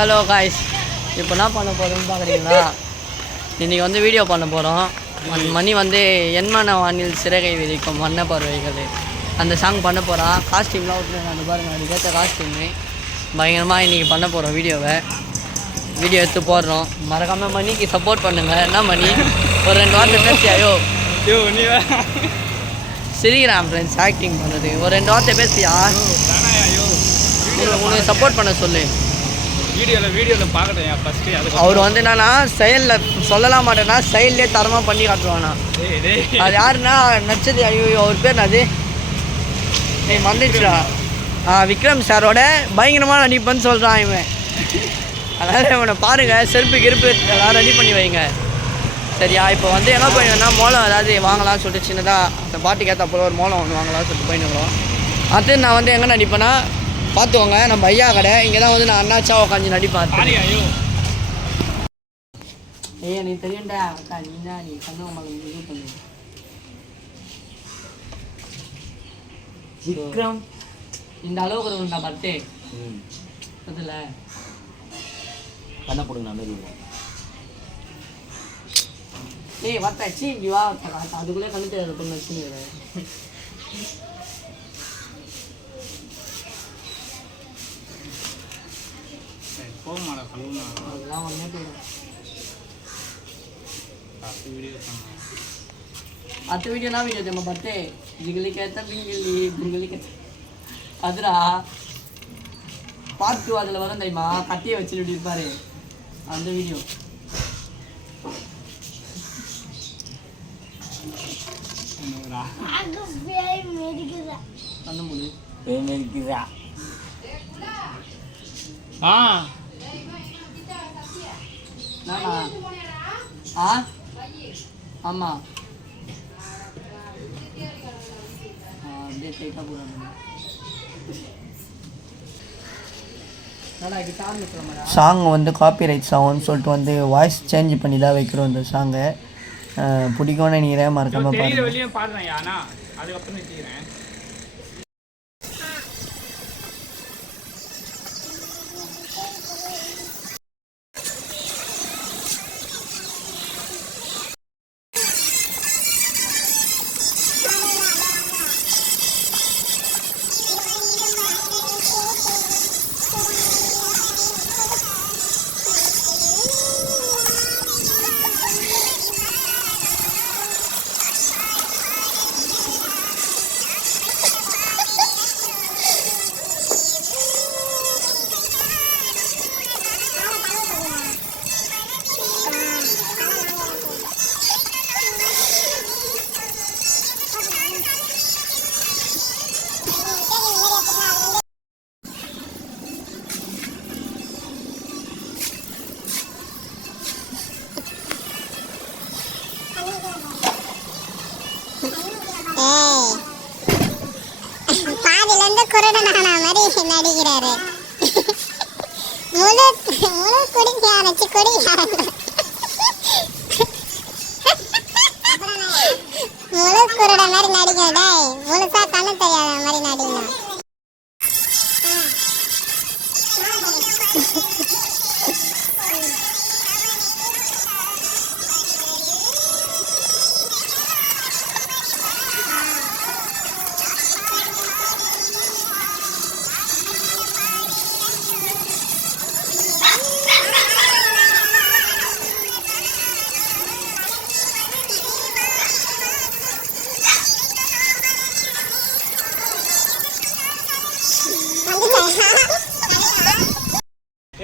Hello guys, இப்போ என்ன பண்ண போகிறோம்னு பார்க்குறீங்களா? இன்றைக்கி வந்து வீடியோ பண்ண போகிறோம். மணி வந்து என்மன வானில் சிறகை விரிக்கும் வண்ண பறவைகள் அந்த சாங் பண்ண போகிறான். காஸ்டியூம்லாம் விட்டுருங்க, அந்த பாருங்கள், அதுக்கேற்ற காஸ்டியூமு பயங்கரமாக இன்றைக்கி பண்ண போகிறோம். வீடியோ எடுத்து போடுறோம். மறக்காமல் மணிக்கு சப்போர்ட் பண்ணுங்கள். என்ன மணி ஒரு 2 வாரத்தை பேசியாயோ சிரிக்கிறான் ஃப்ரெண்ட்ஸ் ஆக்டிங் பண்ணுறது. ஒரு 2 வாரத்தை பேசியா உனக்கு சப்போர்ட் பண்ண சொல்லு. வீடியோவில் பார்க்கட்டேன் ஃபஸ்ட்டு. அவர் வந்து என்னன்னா செயலில் சொல்லலாம் மாட்டேன்னா செயல்லே தரமாக பண்ணி காட்டுவானா. அது யாருன்னா நச்சது, ஐயோ அவர் பேர் அது வந்துடுச்சுடா, விக்ரம் சாரோட பயங்கரமாக நடிப்பேன்னு சொல்கிறான் இவன். அதனால் இவனை பாருங்கள், செருப்பு கிருப்பு எல்லாம் ரெடி பண்ணி வைங்க சரியா? இப்போ வந்து என்ன பண்ணுவேன்னா மோளம் ஏதாவது வாங்கலாம்னு சொல்லிட்டு சின்னதாக அந்த பாட்டுக்கு ஏற்றப்போ ஒரு மோளம் ஒன்று வாங்கலாம்னு சொல்லிட்டு போயின்னு. அடுத்து நான் வந்து எங்கே நடிப்பேன்னா பார்த்துக்கோங்க, நம்ம ஐயா கடை இங்கே தான் வந்து நான் அண்ணாச்சா உட்காந்து நடிப்பேன். ஐயா நீ தெரியும்டா அக்கா, நீ கண்ணு இது பண்ணு. விக்ரம் இந்த அளவுக்கு இருக்குண்டா பர்த்டே அதில் கண்ணை போடுங்க மாரி. ஏய் வத்தாச்சு இங்கே வா, அதுக்குள்ளே கண்ணு தெரியாது பொண்ணு வச்சுன்னு அதெல்லாம் ஒன்றே போயிடும். அடுத்த வீடியோனா வீடியோ நம்ம பர்த்டே ஜிகிலி கேத்த பிங்கிலி கேத்த அதுரா பார்ட் 2 அதில் வரும் தெரியுமா? கட்டியை வச்சுட்டு இருப்பாரு அந்த வீடியோ. அந்த முடி ஆமாம் அப்படியே டைட்டாக போடுறாங்க. சாங் வந்து காப்பிரைட் சாங்னு சொல்லிட்டு வந்து வாய்ஸ் சேஞ்ச் பண்ணி தான் வைக்கிறோம். இந்த சாங்கை பிடிக்கும்னு நினைக்கிறேன், மறக்காம பாருங்க. பாதிலேருந்து குருடனான மாதிரி நடிக்கிறாரு. முழு குடிக்க ஆரம்பிச்சு முழு குருட மாதிரி நடிக்கணும். முழுசா கண்ணு தெரியாத மாதிரி நடிக்கணும்.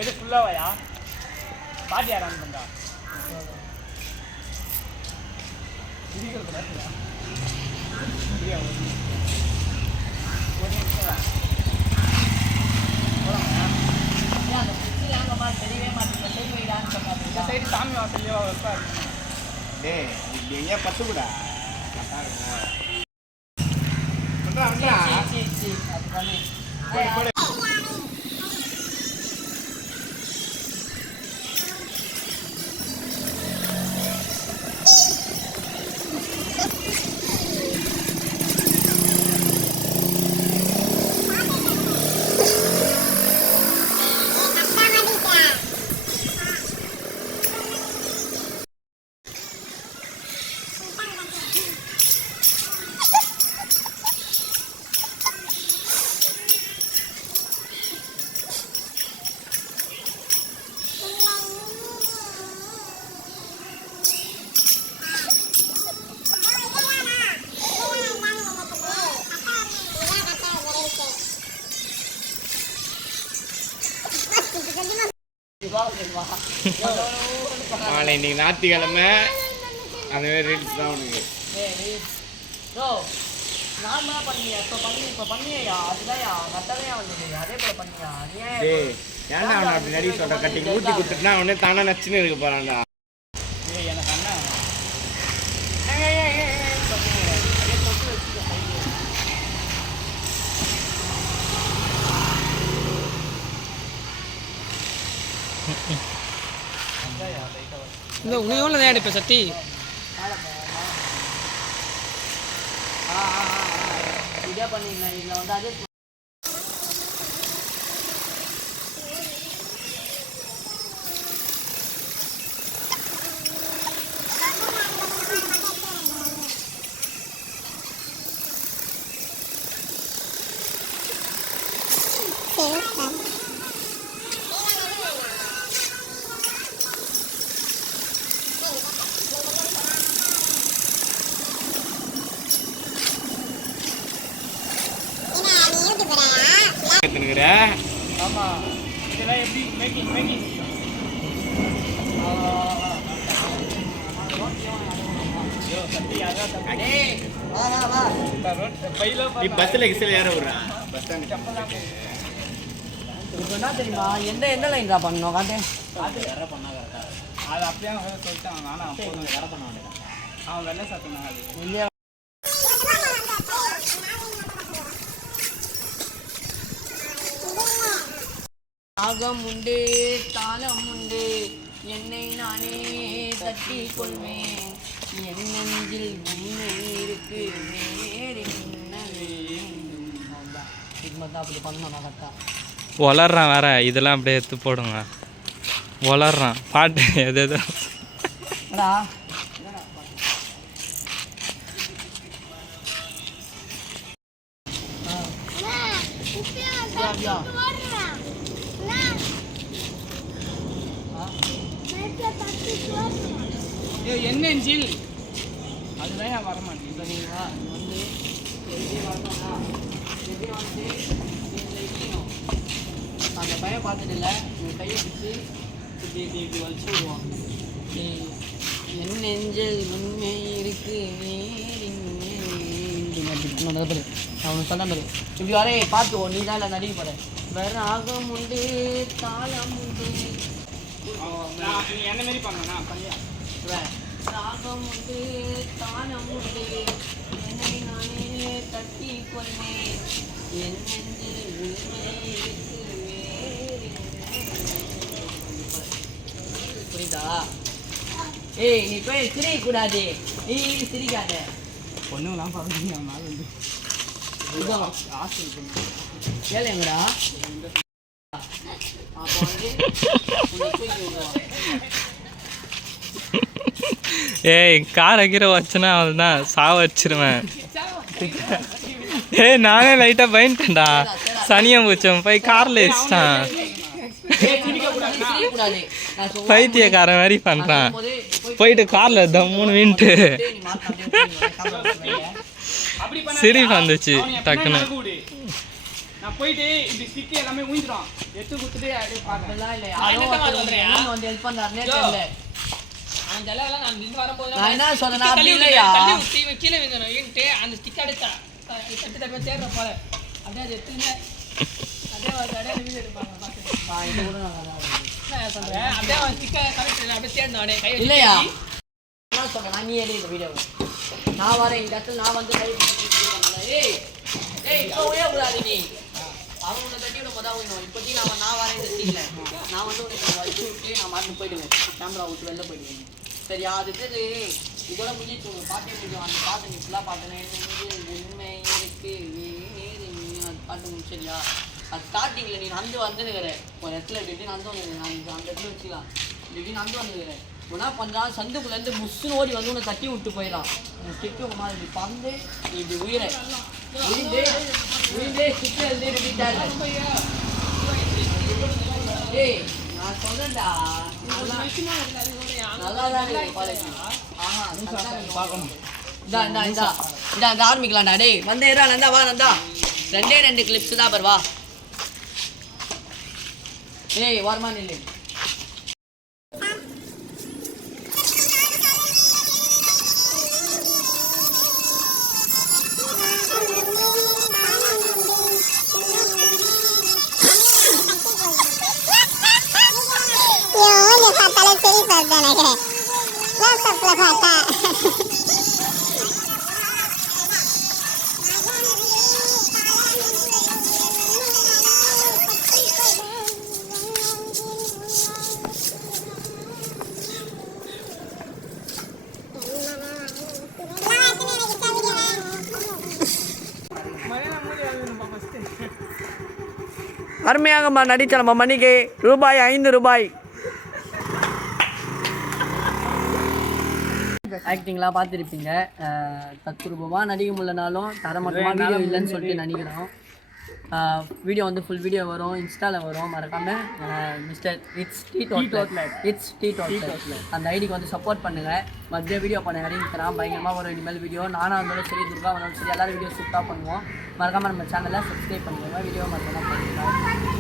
எது ஃபுல்லாவையா பாட்டி யாரான்னு பண்ணா சைடு சாமி வாசல்லையோ எங்கேயா பத்து கூட தெரியுமா நாளை இன்னைக்கு ஞாயிற்றுக்கிழமை அந்த மாதிரி ரீல்ஸ் தான் உனக்கு. ப்ரோ நார்மலாக பண்ணியா இப்போ பண்ணியா அதுதான்யா கரெக்டாக வந்தது அதே போல் பண்ணியா நீ டேய் ஏன்டா அவனை அப்படி நடி சொல்கிற கட்டிங் ஊற்றி கொடுத்துட்டுனா அவனே தானே நச்சுன்னு இருக்க போகிறான்டா. ஏய் எனக்கு அண்ணன் இந்த உனக்கு எவ்வளோ தான் இப்போ சட்டி இதே பண்ணிருந்தேன் இதில் வந்து அதே எடுத்துனுக்குற ஆமாம் இதெல்லாம் எப்படி மேக்கிங் ஐயோ சட்டி யாரா தம்பி வா பையில நீ பஸ்ஸில் கிஸ்ஸில் ஏற விட்றா பஸ் ஸ்டாண்டு. இப்போ என்ன தெரியுமா எந்த லைன்டா பண்ணணும் காட்டு அது அப்படியே சொல்லிட்டான் நானும் போதும் வேற பண்ண வேண்டியதான் அவன் வெள்ளை சத்தம் அது இல்லையா ராகம் உண்டு தாளம் உண்டு என்னை நானே தட்டி கொள்வேன் என் நெஞ்சில் உண்மை இருக்கு வேறு என்ன வேண்டும் இது மட்டும் அப்படி பண்ணணும் கரெக்டா வளர்றான் வேற இதெல்லாம் அப்படியே எடுத்து போடுங்க வளர்றான் பாட்டு எது எதோ அடா என்ன ஜில் அதுதான் ஏன் வரமாட்டேன் இப்போ நீங்கள் வா இது வந்து எப்படி வரணும்னா எப்படி வந்து இதில் இருக்கணும் அந்த பையன் பார்த்துட்டு இல்லை உங்கள் கையை பிடிச்சி இப்படி வலிச்சு விடுவான் என் நெஞ்சில் உண்மை இருக்கு அவனுக்கு சொன்ன மாதிரி இப்படி வரே பார்த்துவோ நீ தான் இல்லை நடிக்க போகிற வேற ராகம் உண்டு தாளம் உண்டு நீ என்ன மாரி பண்ணா பண்ணியா ராகம் உண்டு தாளம் உண்டு என்னை நானே தட்டி கொள்வேன் என் நெஞ்சில் உண்மை இருக்கு வேறு புரியுதா ஏய் நீ போய் சிரிக்க கூடாது நீ சிரிக்காத பொண்ணுங்களாம் பார்க்குறீங்க அதனால வந்து ஹாஸ்டல் கேளுங்கடா அப்போ வந்து உன்னை தூக்கி விடுவான் ஏய் காரை கீரை வச்சனா அவள் தான் சாவச்சிருவேன். ஏய் நானே லைட்டாக பயந்துட்டேன்டா சனியம் பூச்சம் போய் காரில் வச்சிட்டான் பைத்தியக்காரன் மாதிரி பண்ணுறான் போயிட்டு காரில் தம்முன்னு வீண்ட்டு சிரிப்பு வந்துச்சு டக்குன்னு. நான் போயிட்டு இப்படி ஸ்டிக் எல்லாமே ஊஞ்சிடும் எடுத்து கொடுத்துட்டு அப்படியே பார்க்கலாம் இல்லை யாரும் வந்து ஹெல்ப் பண்ணுறாருனே தெரியல. அந்த அளவுலாம் நான் நின்று வரும்போது நான் என்ன சொன்னேன்னா அப்படி இல்லையா கீழே விழுந்துட்டு அந்த ஸ்டிக் அடித்தா தட்டு தப்பா தேடுற போல அப்படியே அது எடுத்துன்னு அப்படியே வீடு எடுப்பாங்க இது கூட நான் சொல்கிறேன் அப்படியே ஸ்டிக்கை கரெக்ட் அப்படியே தேடினானே கை இல்லையா என்ன சொல்கிறேன் நீ எடு இந்த வீடியோவை நான் வரேன் இந்த இடத்துல நான் வந்து கை ஏய் ஏய் இப்போ கூடாது நீ அவங்க உன்னை தட்டி விட மொதல் அவங்க இப்போதைக்கு நான் வரேன் இந்த சீனில் நான் வந்து உனக்கு வச்சு விட்டு நான் மாட்டு போயிடுவேன் கேமரா விட்டு வெளில போயிடுவேன் சரியா அதுக்கு இதோட முடிஞ்சு பாட்டே முடியும் அந்த பாட்டு நீ ஃபுல்லாக பாட்டுனேன் உண்மை இருக்கு வேறு அது பாட்டு முடியும் சரியா அது ஸ்டார்டிங்கில் நீ வந்துனுக்கிற ஒரு இடத்துல இப்படி வந்துக்கிறேன் நான் அந்த இடத்துல வச்சுக்கலாம் இப்படி வந்துக்கிறேன் என்ன பண்ணுறான் சந்துக்குள்ளேருந்து முஸ்ஸுன்னு ஓடி வந்து உன்னை தட்டி விட்டு போயிடலாம் உன் ஸ்டிக்கு உங்க மாதிரி இப்படி பறந்து நீ இப்படி உயிரை உயிரே ஸ்டிக்கு எழுதி ரிப்பீட்டாக ஏய் நான் சொல்றேன்டா நல்லா தான் காலேஜ் பார்க்கணும் இந்த ஆரம்பிக்கலாம்டா டேய் வந்து ஏறா நந்தா வா நந்தா 2 கிளிப்ஸ் தான் பர் வா ஏய் வார்மா நில்லு மாப்பிள்ள பார்த்தா அருமையாகம்மா நடித்த நம்ம மணிக்கு ரூபாய் 5 ஆக்டிங்லாம் பார்த்துருப்பீங்க. தத்ரூபமாக நடிக்க முடியலனாலும் தரமட்டமாக வீடியோ இல்லைன்னு சொல்லிட்டு நினைக்கிறோம். வீடியோ வந்து ஃபுல் வீடியோ வரும், இன்ஸ்டாவில் வரும். மறக்காமல் மிஸ்டர் இட்ஸ் டீ டோட்லர் அந்த ஐடிக்கு வந்து சப்போர்ட் பண்ணுங்கள். மத்திய வீடியோ பண்ண இறங்கிக்கிறான், பயங்கரமாக வரும் இனிமேல் வீடியோ. நானாக இருந்தாலும் சரி, துர்கா வந்தாலும் சரி, எல்லாரும் வீடியோ சூப்பராக பண்ணுவோம். மறக்காமல் நம்ம சேனலை சப்ஸ்கிரைப் பண்ணுங்கள். வீடியோ மறக்காமல் பண்ணுங்கள்.